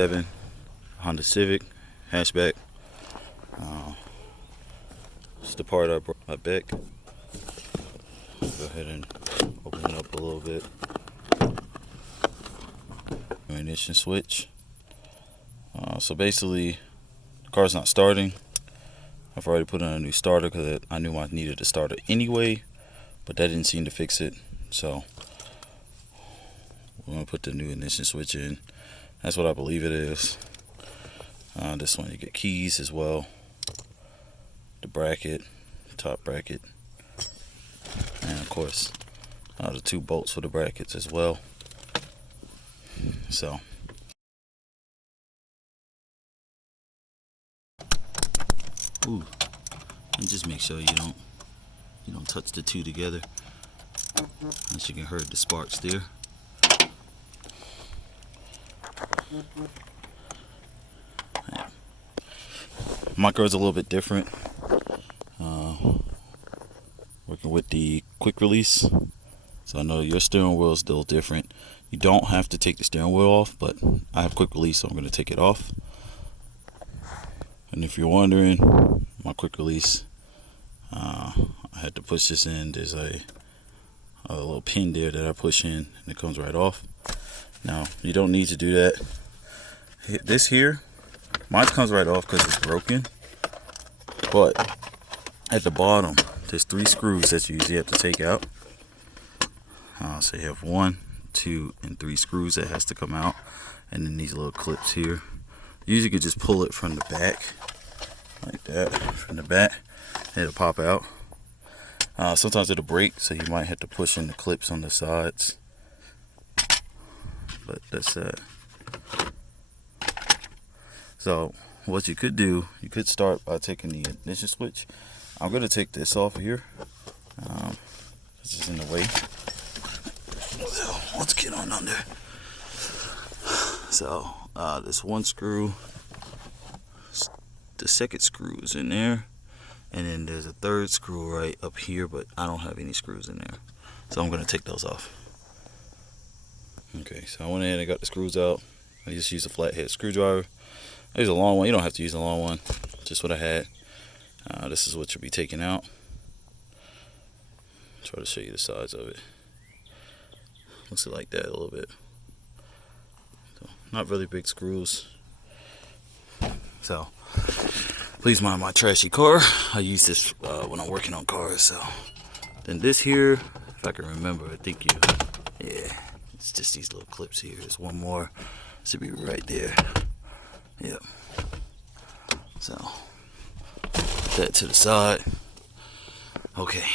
7 Honda Civic hatchback. Just the part I brought my Beck. Go ahead and open it up a little bit. Ignition switch. So basically, the car's not starting. I've already put in a new starter because I knew I needed a starter anyway, but that didn't seem to fix it. So we're gonna put the new ignition switch in. That's what I believe it is. This one you get keys as well, the bracket, top bracket, and of course the 2 bolts for the brackets as well. So and just make sure you don't touch the 2 together, as you can hear the sparks there. My car's a little bit different. Working with the quick release, so I know your steering wheel is still different. You don't have to take the steering wheel off, but I have quick release, so I'm going to take it off. And if you're wondering, my quick release, I had to push this in. There's a little pin there that I push in, and it comes right off. Now, you don't need to do that. This here, mine comes right off because it's broken. But at the bottom, there's 3 screws that you usually have to take out. So you have 1, 2, and 3 screws that has to come out, and then these little clips here. You usually could just pull it from the back, like that, from the back. It'll pop out. Sometimes it'll break, so you might have to push in the clips on the sides. But that's that. So what you could do, you could start by taking the ignition switch. I'm going to take this off here. This is in the way. So let's get on under. So this 1 screw, the 2nd screw is in there, and then there's a 3rd screw right up here, but I don't have any screws in there, so I'm going to take those off. Okay, so I went ahead and got the screws out. I just used a flathead screwdriver. I use a long one. You don't have to use a long one, just what I had. This is what you'll be taking out. Try to show you the size of it. Looks like that a little bit. So, not really big screws. So please mind my trashy car. I use this when I'm working on cars. So then this here, if I can remember, I think yeah, it's just these little clips here. There's 1 more, should be right there. Yep. So put that to the side. Okay.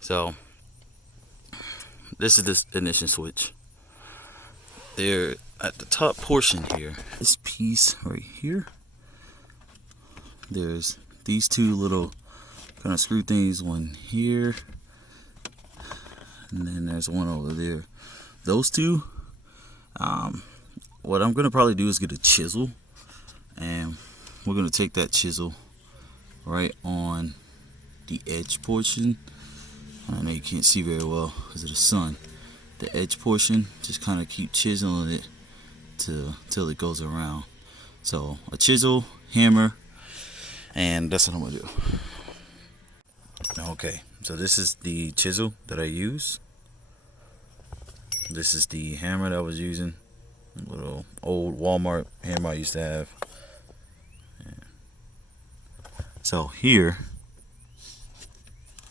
So this is the ignition switch. There at the top portion here, this piece right here, there's these 2 little kind of screw things, one here, and then there's one over there. Those 2, what I'm gonna probably do is get a chisel, and we're gonna take that chisel right on the edge portion. I know you can't see very well because of the sun. The edge portion, just kind of keep chiseling it till it goes around. So a chisel, hammer, and that's what I'm gonna do. Okay, so this is the chisel that I use. This is the hammer that I was using. A little old Walmart hammer I used to have. Yeah. So here,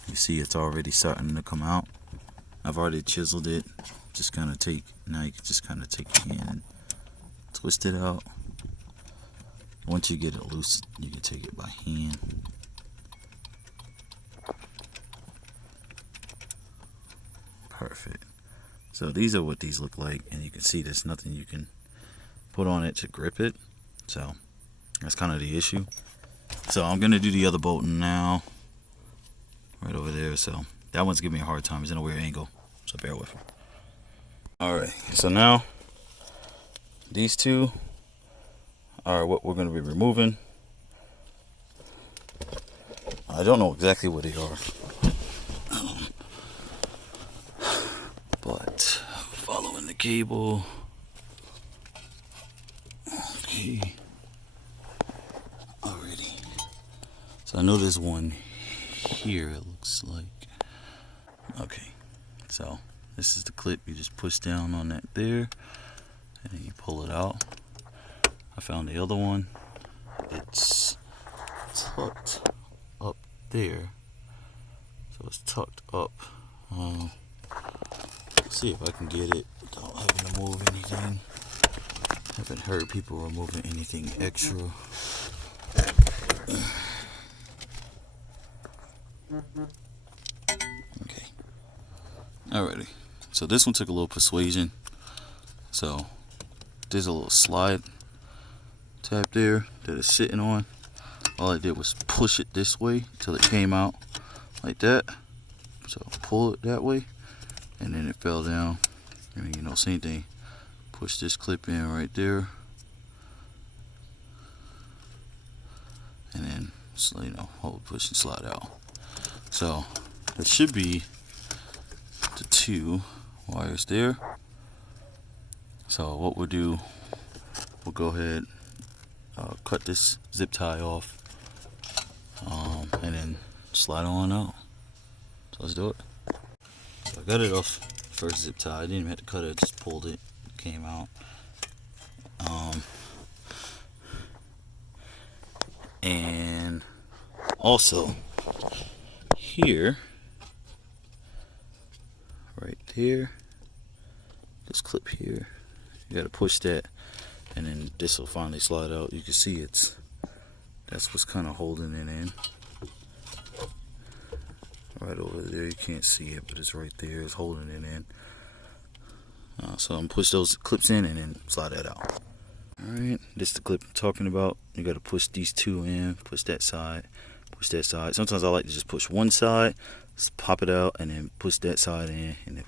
you see it's already starting to come out. I've already chiseled it. Just kind of now you can just kind of take your hand and twist it out. Once you get it loose, you can take it by hand. Perfect. So these are what these look like, and you can see there's nothing you can put on it to grip it. So that's kind of the issue. So I'm gonna do the other bolt now, right over there. So that one's giving me a hard time. It's in a weird angle, so bear with me. All right, so now these 2 are what we're gonna be removing. I don't know exactly what they are, but following the cable, Okay. Alrighty. So I know there's one here, it looks like. Okay. So this is the clip. You just push down on that there, and then you pull it out. I found the other one. It's tucked up there. So it's tucked up. Let's see if I can get it without having to move anything. Haven't heard people removing anything extra. Okay. Alrighty. So this one took a little persuasion. So there's a little slide tab there that it's sitting on. All I did was push it this way till it came out like that. So pull it that way, and then it fell down. And you know, same thing. Push this clip in right there, and then you know, hold, push, and slide out. So there should be the 2 wires there. So what we'll do, we'll go ahead, cut this zip tie off, and then slide on out. So let's do it. So I got it off first zip tie. I didn't even have to cut it, I just pulled it, came out. And also here, right there, this clip here, you got to push that, and then this will finally slide out. You can see that's what's kind of holding it in. Right over there, you can't see it, but it's right there. It's holding it in. So I'm gonna push those clips in and then slide that out. Alright, this is the clip I'm talking about. You gotta push these 2 in, push that side, push that side. Sometimes I like to just push one side, just pop it out, and then push that side in, and then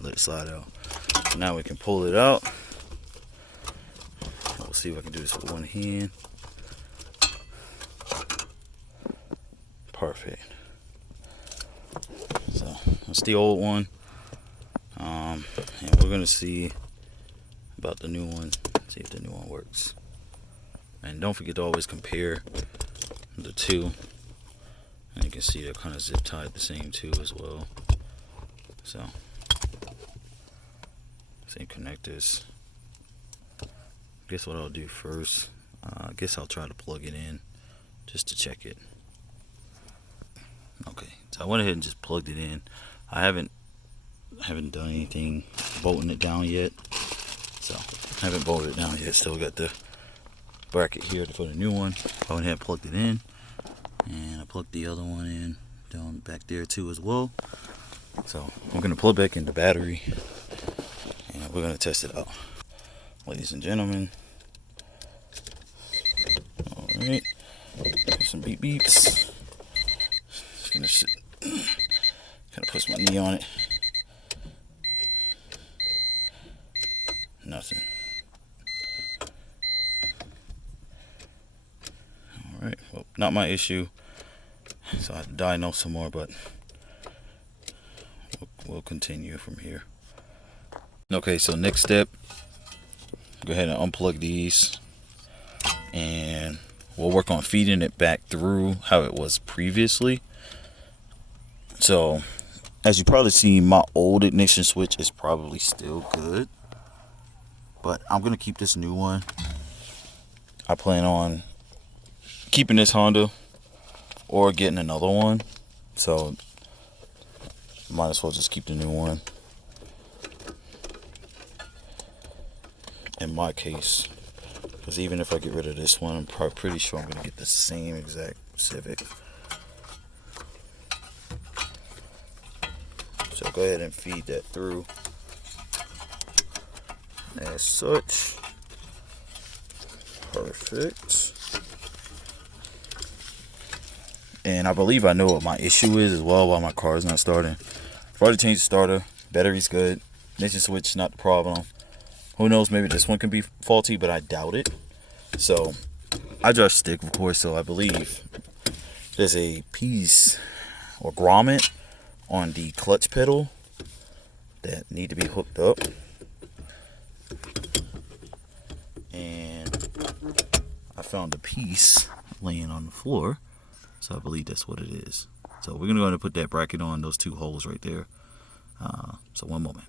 let it slide out. So now we can pull it out. We'll see if I can do this with one hand. Perfect. So that's the old one. And we're gonna see about the new one, see if the new one works. And don't forget to always compare the 2. And you can see they're kind of zip tied the same too as well. So same connectors. Guess what I'll do first? I guess I'll try to plug it in just to check it. Okay, so I went ahead and just plugged it in. I haven't done anything bolting it down yet, so I haven't bolted it down yet. Still got the bracket here for the new one. I went ahead and plugged it in, and I plugged the other one in down back there too as well. So we're gonna plug back in the battery, and we're gonna test it out, ladies and gentlemen. All right, some beep beeps. Just gonna sit, kind of push my knee on it. Nothing. Alright, well, not my issue. So I have to diagnose some more, but we'll continue from here. Okay, so next step, go ahead and unplug these, and we'll work on feeding it back through how it was previously. So as you probably see, my old ignition switch is probably still good, but I'm gonna keep this new one. I plan on keeping this Honda or getting another one, so might as well just keep the new one in my case, because even if I get rid of this one, I'm probably pretty sure I'm gonna get the same exact Civic. So go ahead and feed that through as such. Perfect. And I believe I know what my issue is as well, why my car is not starting. I've already changed the starter. Battery's good. Ignition switch, not the problem. Who knows, maybe this one can be faulty, but I doubt it. So I drive stick, of course, so I believe there's a piece or grommet on the clutch pedal that need to be hooked up. And I found a piece laying on the floor, so I believe that's what it is. So we're gonna go ahead and put that bracket on those two holes right there. So one moment.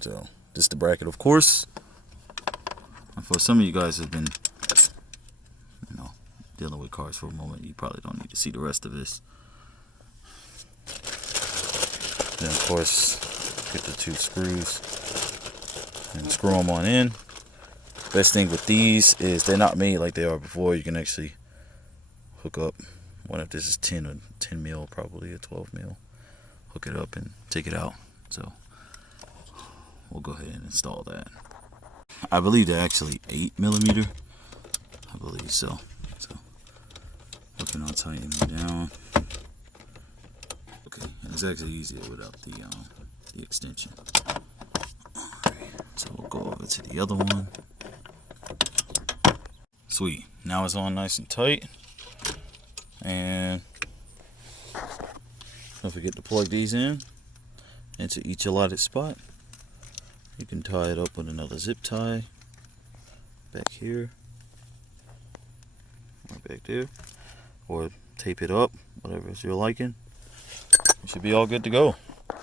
So this is the bracket, of course. And for some of you guys have been, dealing with cars for a moment, you probably don't need to see the rest of this. Then of course, get the two screws and screw them on in. Best thing with these is they're not made like they are before. You can actually hook up one, if this is 10 mil, probably a 12 mil. Hook it up and take it out. So we'll go ahead and install that. I believe they're actually 8mm. I believe so. So looking, I'll tighten them down. Okay, and it's actually easier without the extension. Alright, so we'll go over to the other one. Sweet. Now it's on nice and tight. And don't forget to plug these in into each allotted spot. You can tie it up with another zip tie back here or back there, or tape it up, whatever it's your liking. You should be all good to go.